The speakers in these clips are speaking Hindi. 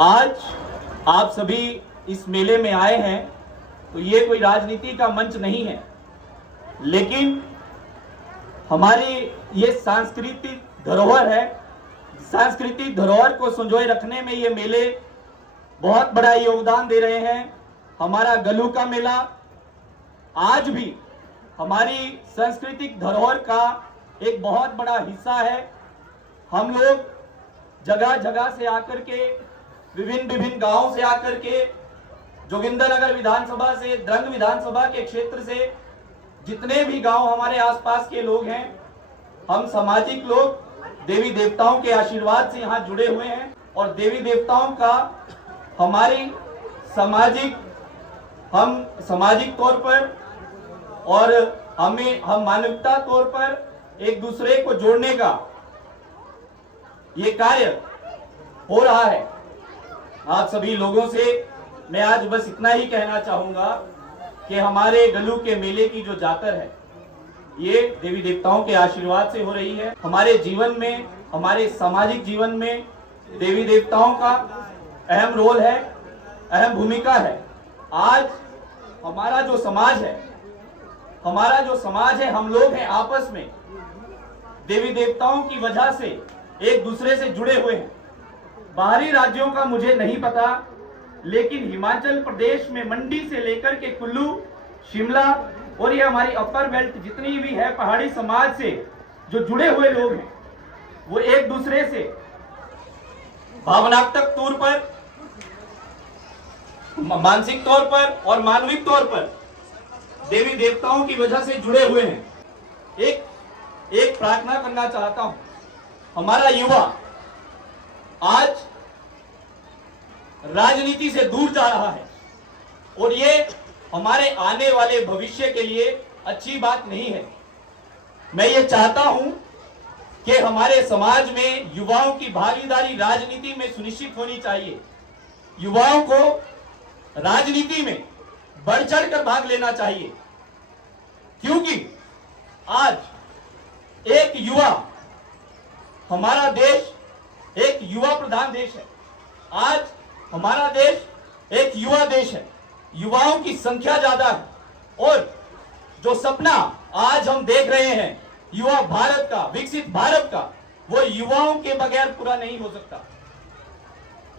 आज आप सभी इस मेले में आए हैं तो ये कोई राजनीति का मंच नहीं है, लेकिन हमारी ये सांस्कृतिक धरोहर है। सांस्कृतिक धरोहर को संजोए रखने में ये मेले बहुत बड़ा योगदान दे रहे हैं। हमारा गल्लू का मेला आज भी हमारी सांस्कृतिक धरोहर का एक बहुत बड़ा हिस्सा है। हम लोग जगह जगह से आकर के, विभिन्न गांवों से आकर के, जोगिंदरनगर विधानसभा से, द्रंग विधानसभा के क्षेत्र से, जितने भी गांव हमारे आसपास के लोग हैं, हम सामाजिक लोग देवी देवताओं के आशीर्वाद से यहाँ जुड़े हुए हैं। और देवी देवताओं का हमारी सामाजिक तौर पर और हम मानवता तौर पर एक दूसरे को जोड़ने का ये कार्य हो रहा है। आप सभी लोगों से मैं आज बस इतना ही कहना चाहूंगा कि हमारे गल्लू के मेले की जो जातर है ये देवी देवताओं के आशीर्वाद से हो रही है। हमारे जीवन में, हमारे सामाजिक जीवन में देवी देवताओं का अहम रोल है, अहम भूमिका है। आज हमारा जो समाज है, हम लोग हैं आपस में देवी देवताओं की वजह से एक दूसरे से जुड़े हुए हैं। बाहरी राज्यों का मुझे नहीं पता, लेकिन हिमाचल प्रदेश में मंडी से लेकर के कुल्लू, शिमला और ये हमारी अपर बेल्ट जितनी भी है पहाड़ी समाज से जो जुड़े हुए लोग हैं, वो एक दूसरे से भावनात्मक तौर पर, मानसिक तौर पर और मानविक तौर पर देवी देवताओं की वजह से जुड़े हुए हैं। एक प्रार्थना करना चाहता हूं। हमारा युवा आज राजनीति से दूर जा रहा है और ये हमारे आने वाले भविष्य के लिए अच्छी बात नहीं है। मैं ये चाहता हूं कि हमारे समाज में युवाओं की भागीदारी राजनीति में सुनिश्चित होनी चाहिए। युवाओं को राजनीति में बढ़ चढ़कर भाग लेना चाहिए, क्योंकि आज एक युवा, हमारा देश एक युवा प्रधान देश है। आज हमारा देश एक युवा देश है। युवाओं की संख्या ज्यादा है और जो सपना आज हम देख रहे हैं युवा भारत का, विकसित भारत का, वो युवाओं के बगैर पूरा नहीं हो सकता।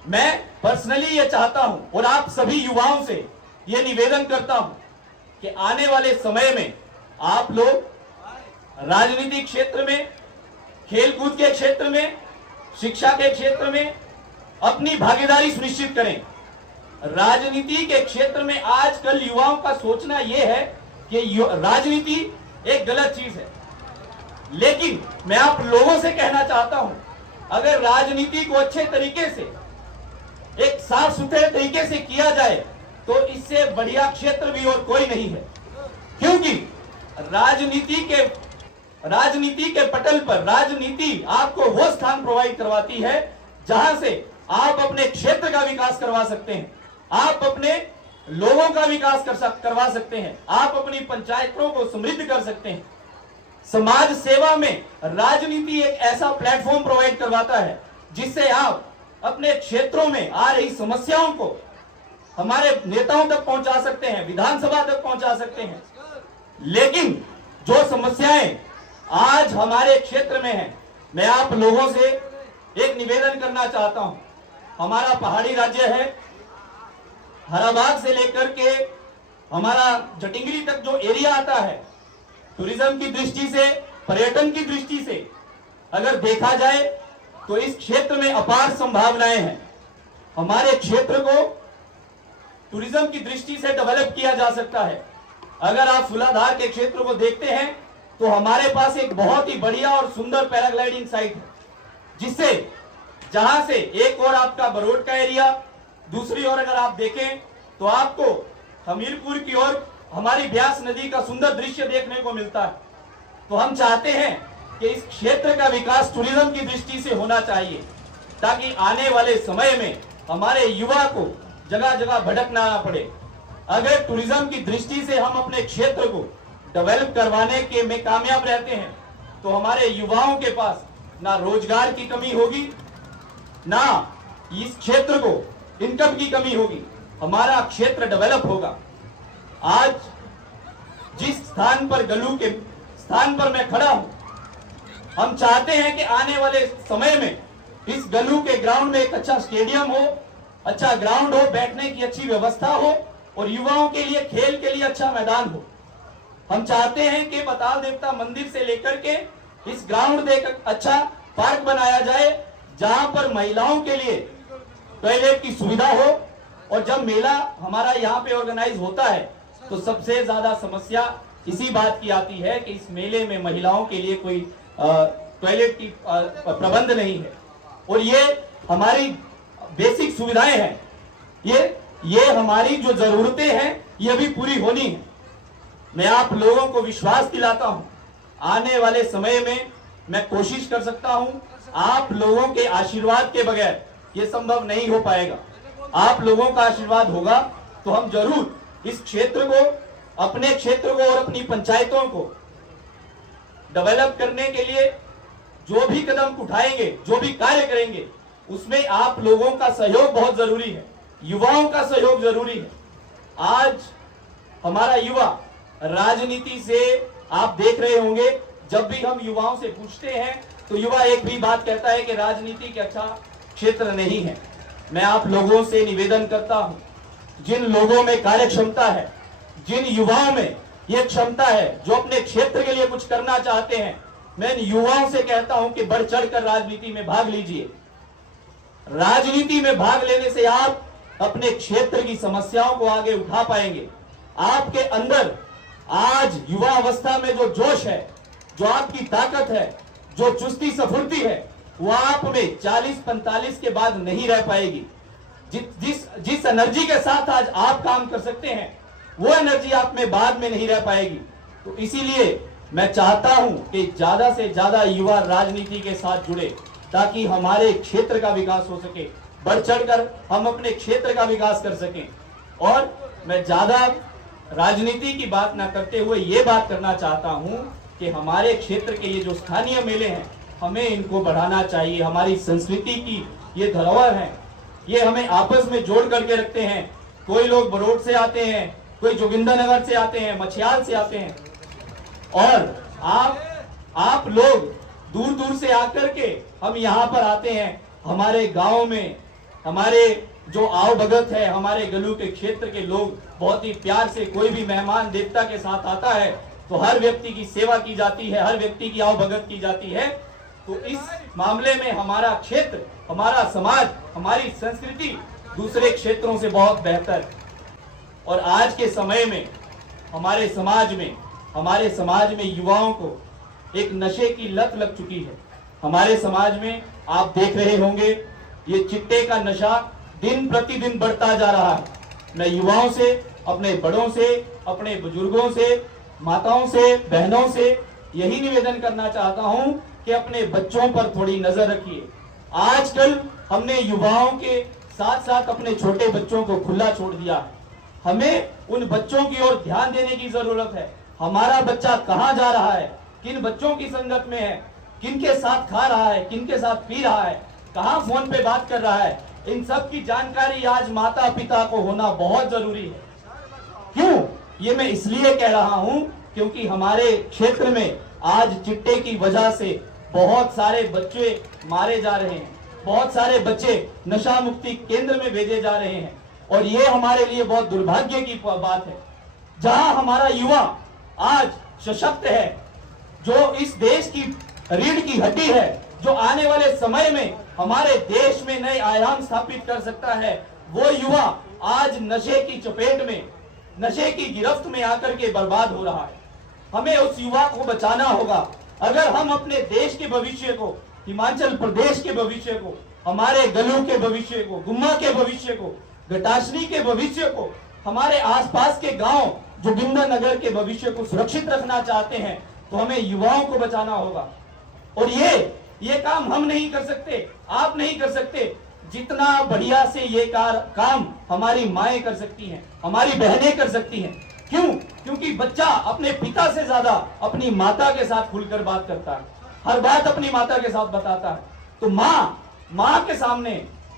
मैं पर्सनली ये चाहता हूं और आप सभी युवाओं से ये निवेदन करता हूं कि आने वाले समय में आप लोग राजनीतिक क्षेत्र में, खेलकूद के क्षेत्र में, शिक्षा के क्षेत्र में अपनी भागीदारी सुनिश्चित करें। राजनीति के क्षेत्र में आजकल युवाओं का सोचना यह है कि राजनीति एक गलत चीज है, लेकिन मैं आप लोगों से कहना चाहता हूं, अगर राजनीति को अच्छे तरीके से, एक साफ सुथरे तरीके से किया जाए तो इससे बढ़िया क्षेत्र भी और कोई नहीं है। क्योंकि राजनीति के पटल पर राजनीति आपको वो स्थान प्रोवाइड करवाती है जहां से आप अपने क्षेत्र का विकास करवा सकते हैं, आप अपने लोगों का विकास करवा सकते हैं, आप अपनी पंचायतों को समृद्ध कर सकते हैं। समाज सेवा में राजनीति एक ऐसा प्लेटफॉर्म प्रोवाइड करवाता है जिससे आप अपने क्षेत्रों में आ रही समस्याओं को हमारे नेताओं तक पहुंचा सकते हैं, विधानसभा तक पहुंचा सकते हैं। लेकिन जो समस्याएं आज हमारे क्षेत्र में हैं, मैं आप लोगों से एक निवेदन करना चाहता हूं। हमारा पहाड़ी राज्य है, हराबाग से लेकर के हमारा जटिंगरी तक जो एरिया आता है, टूरिज्म की दृष्टि से, पर्यटन की दृष्टि से अगर देखा जाए तो इस क्षेत्र में अपार संभावनाएं हैं। हमारे क्षेत्र को टूरिज्म की दृष्टि से डेवलप किया जा सकता है। अगर आप फूलाधार के क्षेत्र को देखते हैं तो हमारे पास एक बहुत ही बढ़िया और सुंदर पैराग्लाइडिंग साइट है, जिससे जहां से एक और आपका बरोड का एरिया, दूसरी ओर अगर आप देखें तो आपको हमीरपुर की ओर हमारी ब्यास नदी का सुंदर दृश्य देखने को मिलता है। तो हम चाहते हैं कि इस क्षेत्र का विकास टूरिज्म की दृष्टि से होना चाहिए, ताकि आने वाले समय में हमारे युवा को जगह जगह भटकना ना पड़े। अगर टूरिज्म की दृष्टि से हम अपने क्षेत्र को डेवलप करवाने के में कामयाब रहते हैं तो हमारे युवाओं के पास ना रोजगार की कमी होगी, ना इस क्षेत्र को इनकम की कमी होगी, हमारा क्षेत्र डेवलप होगा। आज जिस स्थान पर, गलू के स्थान पर मैं खड़ा हूं, हम चाहते हैं कि आने वाले समय में इस गलू के ग्राउंड में एक अच्छा स्टेडियम हो, अच्छा ग्राउंड हो, बैठने की अच्छी व्यवस्था हो और युवाओं के लिए, खेल के लिए अच्छा मैदान हो। हम चाहते हैं कि बताल देवता मंदिर से लेकर के इस ग्राउंड में एक अच्छा पार्क बनाया जाए, जहां पर महिलाओं के लिए टॉयलेट की सुविधा हो। और जब मेला हमारा यहाँ पे ऑर्गेनाइज होता है तो सबसे ज्यादा समस्या इसी बात की आती है कि इस मेले में महिलाओं के लिए कोई टॉयलेट की प्रबंध नहीं है। और ये हमारी बेसिक सुविधाएं हैं, ये हमारी जो जरूरतें हैं ये भी पूरी होनी है। मैं आप लोगों को विश्वास दिलाता हूं, आने वाले समय में मैं कोशिश कर सकता हूं, आप लोगों के आशीर्वाद के बगैर ये संभव नहीं हो पाएगा। आप लोगों का आशीर्वाद होगा तो हम जरूर इस क्षेत्र को, अपने क्षेत्र को और अपनी पंचायतों को डेवलप करने के लिए जो भी कदम उठाएंगे, जो भी कार्य करेंगे, उसमें आप लोगों का सहयोग बहुत जरूरी है, युवाओं का सहयोग जरूरी है। आज हमारा युवा राजनीति से, आप देख रहे होंगे, जब भी हम युवाओं से पूछते हैं तो युवा एक भी बात कहता है कि राजनीति के अच्छा क्षेत्र नहीं है। मैं आप लोगों से निवेदन करता हूं, जिन लोगों में कार्य क्षमता है, जिन युवाओं में यह क्षमता है जो अपने क्षेत्र के लिए कुछ करना चाहते हैं, मैं इन युवाओं से कहता हूं कि बढ़ चढ़कर राजनीति में भाग लीजिए। राजनीति में भाग लेने से आप अपने क्षेत्र की समस्याओं को आगे उठा पाएंगे। आपके अंदर आज युवा अवस्था में जो जोश है, जो आपकी ताकत है, जो चुस्ती सफुर्ती है, वो आप में 40-45 के बाद नहीं रह पाएगी। जिस एनर्जी के साथ आज आप काम कर सकते हैं, वो एनर्जी आप में बाद में नहीं रह पाएगी। तो इसीलिए मैं चाहता हूं कि ज्यादा से ज्यादा युवा राजनीति के साथ जुड़े, ताकि हमारे क्षेत्र का विकास हो सके, बढ़ चढ़कर हम अपने क्षेत्र का विकास कर सकें। और मैं ज्यादा राजनीति की बात ना करते हुए ये बात करना चाहता हूं कि हमारे क्षेत्र के ये जो स्थानीय मेले हैं, हमें इनको बढ़ाना चाहिए। हमारी संस्कृति की ये धरोहर है, ये हमें आपस में जोड़ करके रखते हैं। कोई लोग बरोड से आते हैं, कोई जोगिंदरनगर से आते हैं, मछियाल से आते हैं, और आप लोग दूर दूर से आकर के हम यहाँ पर आते हैं। हमारे गांव में हमारे जो आओ भगत है, हमारे गलू के क्षेत्र के लोग बहुत ही प्यार से, कोई भी मेहमान देवता के साथ आता है तो हर व्यक्ति की सेवा की जाती है, हर व्यक्ति की आओ भगत की जाती है। तो इस मामले में हमारा क्षेत्र, हमारा समाज, हमारी संस्कृति दूसरे क्षेत्रों से बहुत बेहतर। और आज के समय में हमारे समाज में युवाओं को एक नशे की लत लग चुकी है। हमारे समाज में आप देख रहे होंगे, ये चिट्टे का नशा दिन प्रतिदिन बढ़ता जा रहा है। मैं युवाओं से, अपने बड़ों से, अपने बुजुर्गों से, माताओं से, बहनों से यही निवेदन करना चाहता हूं कि अपने बच्चों पर थोड़ी नजर रखिए। आजकल हमने युवाओं के साथ साथ अपने छोटे बच्चों को खुला छोड़ दिया है। हमें उन बच्चों की ओर ध्यान देने की जरूरत है। हमारा बच्चा कहां जा रहा है, किन बच्चों की संगत में है, किन के साथ खा रहा है, किन के साथ पी रहा है, कहां फोन पे बात कर रहा है, इन सब की जानकारी आज माता पिता को होना बहुत जरूरी है। क्यों? ये मैं इसलिए कह रहा हूं क्योंकि हमारे क्षेत्र में आज चिट्टे की वजह से बहुत सारे बच्चे मारे जा रहे हैं, बहुत सारे बच्चे नशा मुक्ति केंद्र में भेजे जा रहे हैं। और ये हमारे लिए बहुत दुर्भाग्य की बात है। जहां हमारा युवा आज सशक्त है, जो इस देश की रीढ़ की हड्डी है, जो आने वाले समय में हमारे देश में नए आयाम स्थापित कर सकता है, वो युवा आज नशे की चपेट में, नशे की गिरफ्त में आकर के बर्बाद हो रहा है। हमें उस युवा को बचाना होगा। अगर हम अपने देश के भविष्य को, हिमाचल प्रदेश के भविष्य को, हमारे गलू के भविष्य को, गुम्मा के भविष्य को, गटाशनी के भविष्य को, हमारे आसपास के गांव जोगिंदरनगर के भविष्य को सुरक्षित रखना चाहते हैं, तो हमें युवाओं को बचाना होगा। और ये काम हम नहीं कर सकते, आप नहीं कर सकते। जितना बढ़िया से ये काम हमारी माएं कर सकती हैं, हमारी बहनें कर सकती हैं। क्यों? क्योंकि बच्चा अपने पिता से ज्यादा अपनी माता के साथ खुलकर बात करता है, हर बात अपनी माता के साथ बताता है। तो माँ के सामने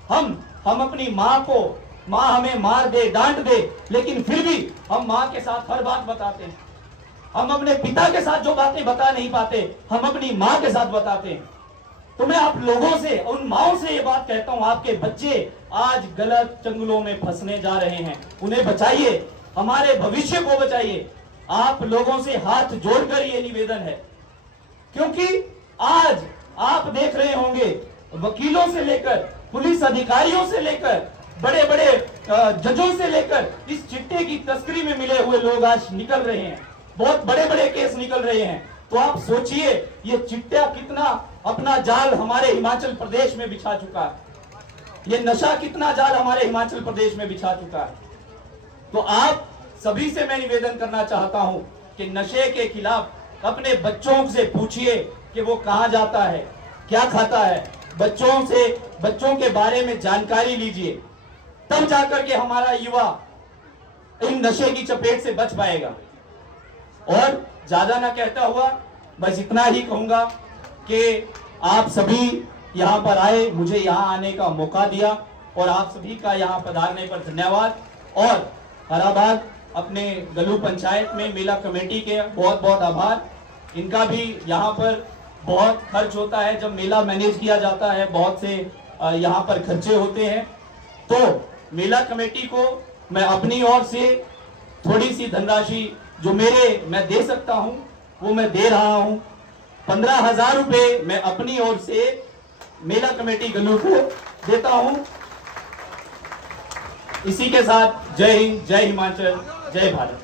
हम अपनी माँ हमें मार दे, डांट दे, लेकिन फिर भी हम माँ के साथ हर बात बताते हैं। हम अपने पिता के साथ जो बातें बता नहीं पाते, हम अपनी माँ के साथ बताते हैं। तो मैं आप लोगों से, उन माओं से ये बात कहता हूं, आपके बच्चे आज गलत चंगुलों में फंसने जा रहे हैं, उन्हें बचाइए, हमारे भविष्य को बचाइए। आप लोगों से हाथ जोड़कर ये निवेदन है, क्योंकि आज आप देख रहे होंगे वकीलों से लेकर, पुलिस अधिकारियों से लेकर, बड़े बड़े जजों से लेकर, इस चिट्टे की तस्करी में मिले हुए लोग आज निकल रहे हैं, बहुत बड़े बड़े केस निकल रहे हैं। तो आप सोचिए ये चिट्टा कितना अपना जाल हमारे हिमाचल प्रदेश में बिछा चुका है, ये नशा कितना जाल हमारे हिमाचल प्रदेश में बिछा चुका है। तो आप सभी से मैं निवेदन करना चाहता हूं कि नशे के खिलाफ अपने बच्चों से पूछिए कि वो कहां जाता है, क्या खाता है, बच्चों के बारे में जानकारी लीजिए, तब जाकर के हमारा युवा इन नशे की चपेट से बच पाएगा। और ज्यादा ना कहता हुआ बस इतना ही कहूंगा कि आप सभी यहां पर आए, मुझे यहां आने का मौका दिया, और आप सभी का यहां पधारने पर धन्यवाद। और हराबाद अपने गलू पंचायत में मेला कमेटी के बहुत बहुत आभार। इनका भी यहां पर बहुत खर्च होता है, जब मेला मैनेज किया जाता है बहुत से यहां पर खर्चे होते हैं। तो मेला कमेटी को मैं अपनी ओर से थोड़ी सी धनराशि जो मैं दे सकता हूं वो मैं दे रहा हूं। 15,000 रुपए मैं अपनी ओर से मेला कमेटी गलू को देता हूं। इसी के साथ जय हिंद, जय हिमाचल, जय भारत।